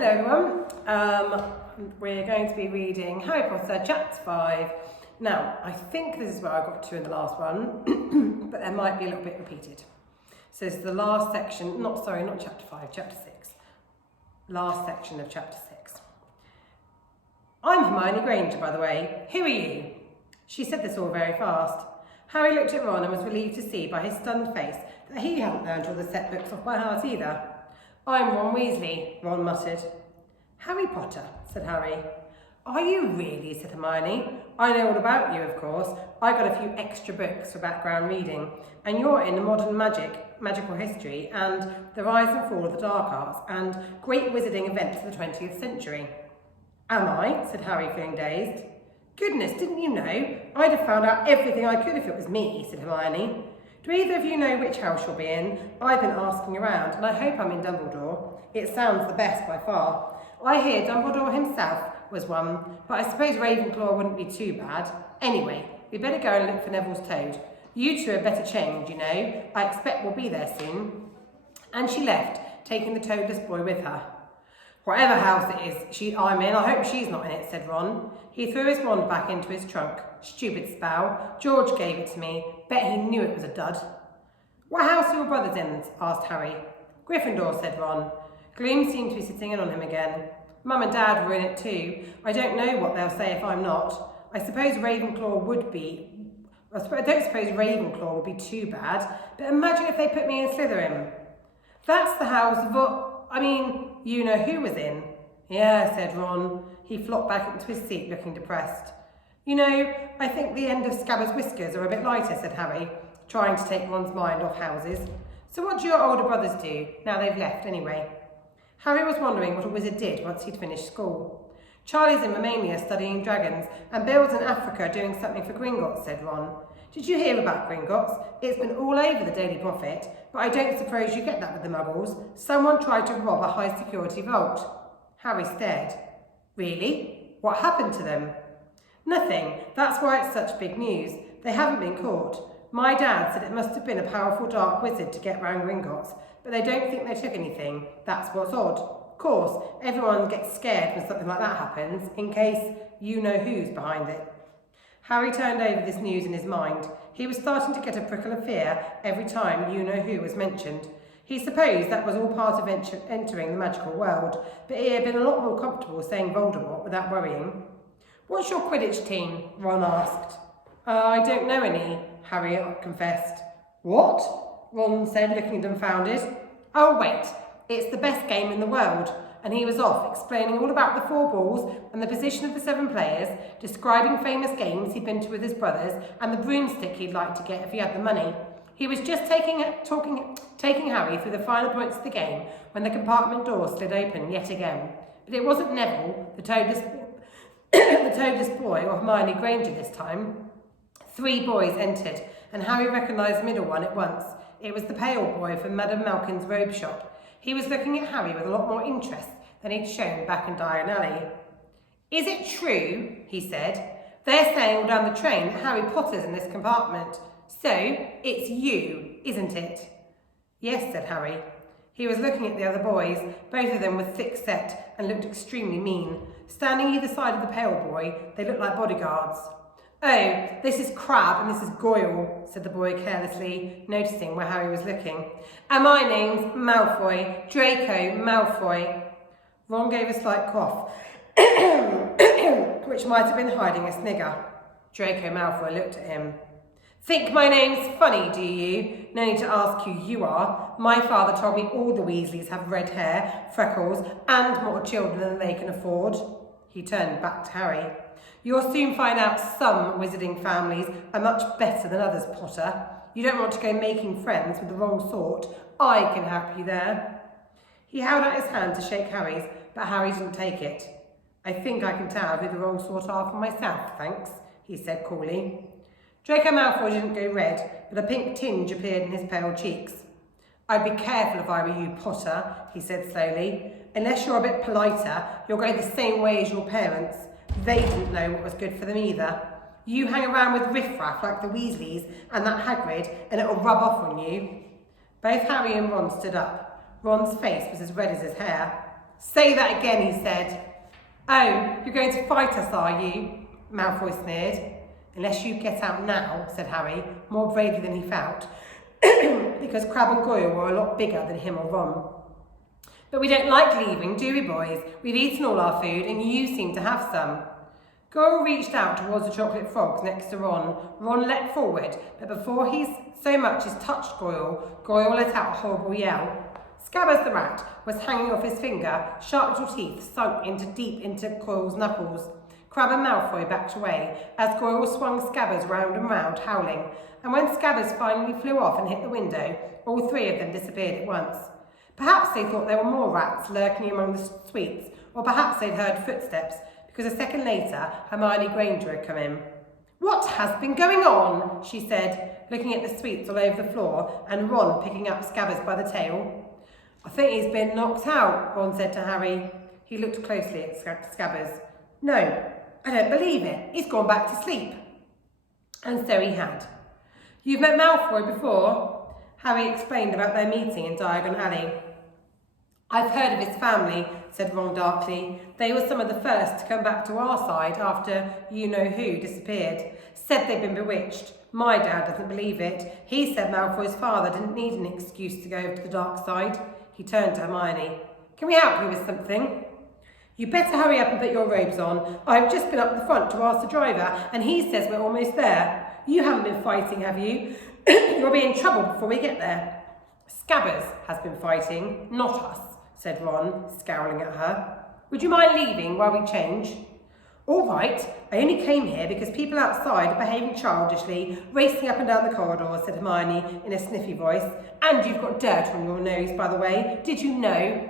Hello everyone, we're going to be reading Harry Potter Chapter 5. Now, I think this is where I got to in the last one, but there might be a little bit repeated. So this is the last section, not Chapter 5, Chapter 6. Last section of Chapter 6. I'm Hermione Granger, by the way. Who are you? She said this all very fast. Harry looked at Ron and was relieved to see by his stunned face that he hadn't learned all the set books off by heart either. I'm Ron Weasley, Ron muttered. Harry Potter, said Harry. Are you really, said Hermione. I know all about you, of course. I got a few extra books for background reading, and you're in modern magical history, and the rise and fall of the dark arts, and great wizarding events of the 20th century. Am I? Said Harry, feeling dazed. Goodness, didn't you know? I'd have found out everything I could if it was me, said Hermione. Do either of you know which house you'll be in? I've been asking around, and I hope I'm in Dumbledore. It sounds the best by far. I hear Dumbledore himself was one, but I suppose Ravenclaw wouldn't be too bad. Anyway, we better go and look for Neville's toad. You two had better change, you know. I expect we'll be there soon. And she left, taking the toadless boy with her. Whatever house it is I'm in, I hope she's not in it, said Ron. He threw his wand back into his trunk. Stupid spell. George gave it to me. Bet he knew it was a dud. What house are your brothers in? Asked Harry. Gryffindor, said Ron. Gloom seemed to be sitting in on him again. Mum and Dad were in it too. I don't know what they'll say if I'm not. I suppose Ravenclaw would be. I don't suppose Ravenclaw would be too bad. But imagine if they put me in Slytherin. That's the house you know who was in. Yeah, said Ron. He flopped back into his seat, looking depressed. You know, I think the end of Scabbers' whiskers are a bit lighter, said Harry, trying to take Ron's mind off houses. So what do your older brothers do, now they've left anyway? Harry was wondering what a wizard did once he'd finished school. Charlie's in Romania studying dragons, and Bill's in Africa doing something for Gringotts, said Ron. Did you hear about Gringotts? It's been all over the Daily Prophet, but I don't suppose you get that with the Muggles. Someone tried to rob a high-security vault. Harry stared. Really? What happened to them? Nothing. That's why it's such big news. They haven't been caught. My dad said it must have been a powerful dark wizard to get round Gringotts, but they don't think they took anything. That's what's odd. Of course, everyone gets scared when something like that happens, in case you know who's behind it. Harry turned over this news in his mind. He was starting to get a prickle of fear every time you know who was mentioned. He supposed that was all part of entering the magical world, but he had been a lot more comfortable saying Voldemort without worrying. What's your Quidditch team? Ron asked. I don't know any, Harry confessed. What? Ron said, looking dumbfounded. Oh, wait, it's the best game in the world. And he was off, explaining all about the 4 balls and the position of the 7 players, describing famous games he'd been to with his brothers and the broomstick he'd like to get if he had the money. He was just taking Harry through the final points of the game when the compartment door slid open yet again. But it wasn't Neville, the toadless boy, or Hermione Granger this time. 3 boys entered, and Harry recognised the middle one at once. It was the pale boy from Madame Malkin's robe shop. He was looking at Harry with a lot more interest than he'd shown back in Diagon Alley. Is it true, he said. They're saying all down the train that Harry Potter's in this compartment. So, it's you, isn't it? Yes, said Harry. He was looking at the other boys. Both of them were thick-set and looked extremely mean. Standing either side of the pale boy, they looked like bodyguards. Oh, this is Crabbe and this is Goyle, said the boy carelessly, noticing where Harry was looking. And my name's Malfoy, Draco Malfoy. Ron gave a slight cough, which might have been hiding a snigger. Draco Malfoy looked at him. Think my name's funny, do you? No need to ask who you are. My father told me all the Weasleys have red hair, freckles, and more children than they can afford. He turned back to Harry. You'll soon find out some wizarding families are much better than others, Potter. You don't want to go making friends with the wrong sort. I can help you there. He held out his hand to shake Harry's, but Harry didn't take it. I think I can tell who the wrong sort are for myself, thanks, he said coolly. Draco Malfoy didn't go red, but a pink tinge appeared in his pale cheeks. I'd be careful if I were you, Potter, he said slowly. Unless you're a bit politer, you'll go the same way as your parents. They didn't know what was good for them either. You hang around with riffraff like the Weasleys and that Hagrid, and it'll rub off on you. Both Harry and Ron stood up. Ron's face was as red as his hair. Say that again, he said. Oh, you're going to fight us, are you? Malfoy sneered. Unless you get out now, said Harry, more bravely than he felt, because Crabbe and Goyle were a lot bigger than him or Ron. But we don't like leaving, do we, boys? We've eaten all our food, and you seem to have some. Goyle reached out towards the chocolate frogs next to Ron. Ron leapt forward, but before he so much as touched Goyle, Goyle let out a horrible yell. Scabbers the rat was hanging off his finger, sharp little teeth sunk deep into Goyle's knuckles. Crabbe and Malfoy backed away as Goyle swung Scabbers round and round, howling, and when Scabbers finally flew off and hit the window, all three of them disappeared at once. Perhaps they thought there were more rats lurking among the sweets, or perhaps they'd heard footsteps, because a second later Hermione Granger had come in. "What has been going on?" she said, looking at the sweets all over the floor and Ron picking up Scabbers by the tail. "I think he's been knocked out," Ron said to Harry. He looked closely at Scabbers. "No, I don't believe it. He's gone back to sleep." And so he had. "You've met Malfoy before?" Harry explained about their meeting in Diagon Alley. "I've heard of his family," said Ron darkly. "They were some of the first to come back to our side after you-know-who disappeared. Said they'd been bewitched. My dad doesn't believe it. He said Malfoy's father didn't need an excuse to go over to the dark side." He turned to Hermione. "Can we help you with something?" "You better hurry up and put your robes on. I've just been up the front to ask the driver, and he says we're almost there. You haven't been fighting, have you? You'll be in trouble before we get there." "Scabbers has been fighting, not us," said Ron, scowling at her. "Would you mind leaving while we change?" "All right. I only came here because people outside are behaving childishly, racing up and down the corridor," said Hermione in a sniffy voice. "And you've got dirt on your nose, by the way. Did you know?"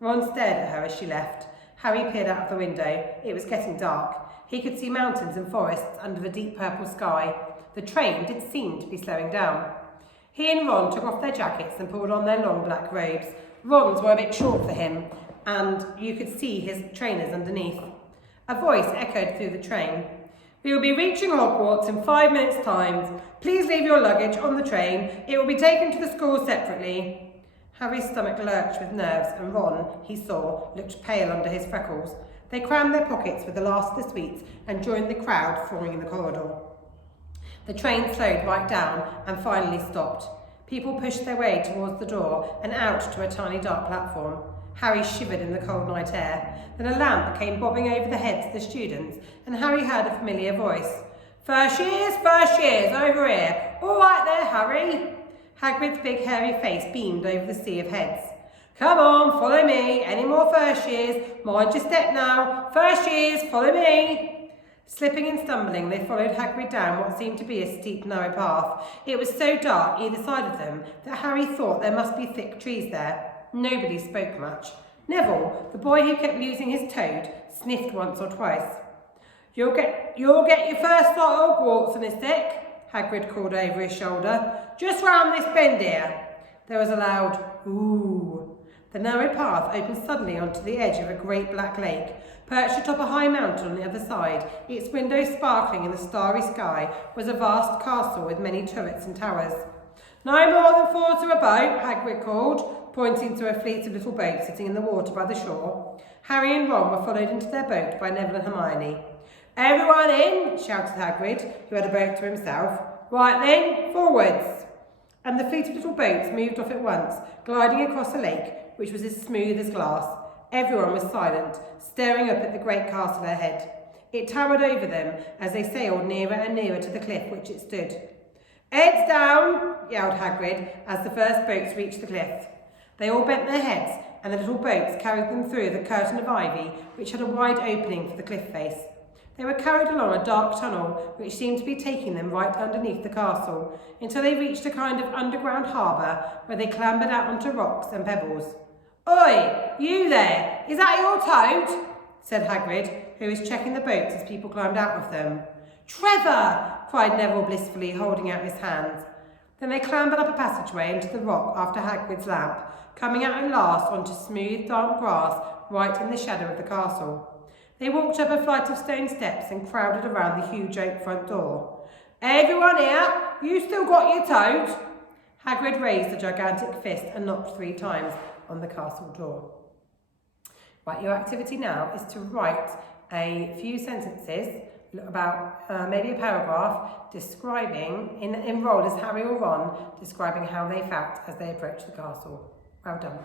Ron stared at her as she left. Harry peered out of the window. It was getting dark. He could see mountains and forests under the deep purple sky. The train did seem to be slowing down. He and Ron took off their jackets and pulled on their long black robes. Ron's were a bit short for him, and you could see his trainers underneath. A voice echoed through the train. "We will be reaching Hogwarts in 5 minutes' time. Please leave your luggage on the train. It will be taken to the school separately." Harry's stomach lurched with nerves, and Ron, he saw, looked pale under his freckles. They crammed their pockets with the last of the sweets and joined the crowd forming in the corridor. The train slowed right down and finally stopped. People pushed their way towards the door and out to a tiny dark platform. Harry shivered in the cold night air. Then a lamp came bobbing over the heads of the students, and Harry heard a familiar voice. First years, over here. All right there, Harry." Hagrid's big hairy face beamed over the sea of heads. "Come on, follow me. Any more first years? Mind your step now. First years, follow me." Slipping and stumbling, they followed Hagrid down what seemed to be a steep, narrow path. It was so dark either side of them that Harry thought there must be thick trees there. Nobody spoke much. Neville, the boy who kept losing his toad, sniffed once or twice. You'll get your first start at Hogwarts in a sec," Hagrid called over his shoulder. "Just round this bend here." There was a loud "ooh." The narrow path opened suddenly onto the edge of a great black lake. Perched atop a high mountain on the other side, its windows sparkling in the starry sky, was a vast castle with many turrets and towers. "No more than 4 to a boat," Hagrid called, pointing to a fleet of little boats sitting in the water by the shore. Harry and Ron were followed into their boat by Neville and Hermione. "Everyone in!" shouted Hagrid, who had a boat to himself. "Right then, forwards!" And the fleet of little boats moved off at once, gliding across a lake which was as smooth as glass. Everyone was silent, staring up at the great castle ahead. It towered over them as they sailed nearer and nearer to the cliff which it stood. "Heads down!" yelled Hagrid as the first boats reached the cliff. They all bent their heads, and the little boats carried them through the curtain of ivy which had a wide opening for the cliff face. They were carried along a dark tunnel which seemed to be taking them right underneath the castle until they reached a kind of underground harbour where they clambered out onto rocks and pebbles. "Oi, you there! Is that your toad?" said Hagrid, who was checking the boats as people climbed out of them. "Trevor!" cried Neville blissfully, holding out his hands. Then they clambered up a passageway into the rock after Hagrid's lamp, coming out at last onto smooth, dark grass right in the shadow of the castle. They walked up a flight of stone steps and crowded around the huge oak front door. "Everyone here? You still got your toad?" Hagrid raised a gigantic fist and knocked 3 times on the castle door. Right, your activity now is to write a few sentences about maybe a paragraph describing, in role as Harry or Ron, describing how they felt as they approached the castle. Well done.